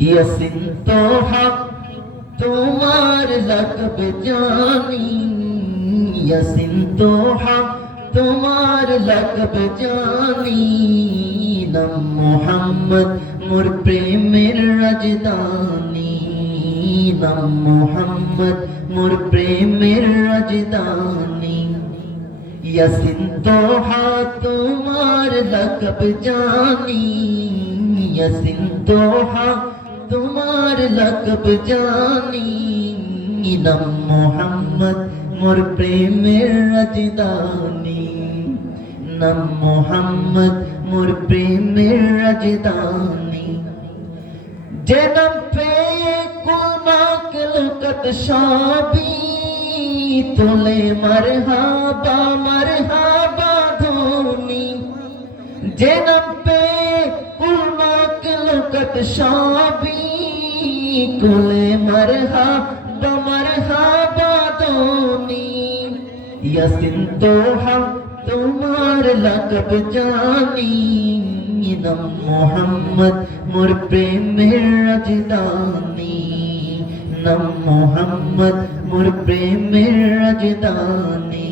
ইয়াসিন তো হক তোমার লকব জানি ইয়াসিন তো হক তোমার লকব জানি নাম মোহাম্মদ মোর প্রেমের রাজধানী নাম মোহাম্মদ মোর প্রেমের রাজধানী ইয়াসিন তোহা তোমার লকব জানি ইয়াসিন তোহা তোমার লকব জানি নাম মোহাম্মদ, মোর প্রেমের রাজধানী। নাম মোহাম্মদ, মোর প্রেমের রাজধানী। যে নাম পেয়ে কোনাক লুকত সবই তোলে মারহাবা মারহাবা ধ্বনি যে নাম পেয়ে কোনাক লুকত সবই কোলে মারহাবা মারহাবা ধ্বনি ইয়াসিন তোহা তোমার লকব জানি নাম মোহাম্মদ মোর প্রেমের রাজধানী নাম মোহাম্মদ মোর প্রেমের রাজধানী